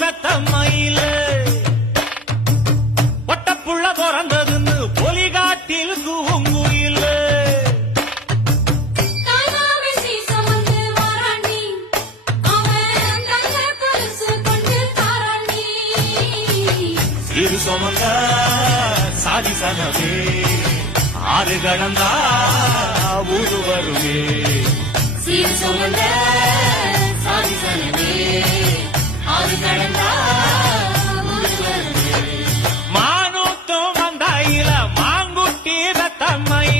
பெத்த மயில. ஒட்டப்புள்ள பிறந்ததுன்னு பொலிகாட்டில் கூங்குயில. சிறு சுமந்த சாதி சனவே ஆறு கடந்தா ஊரு வருவே சீர் சுமந்த తమయ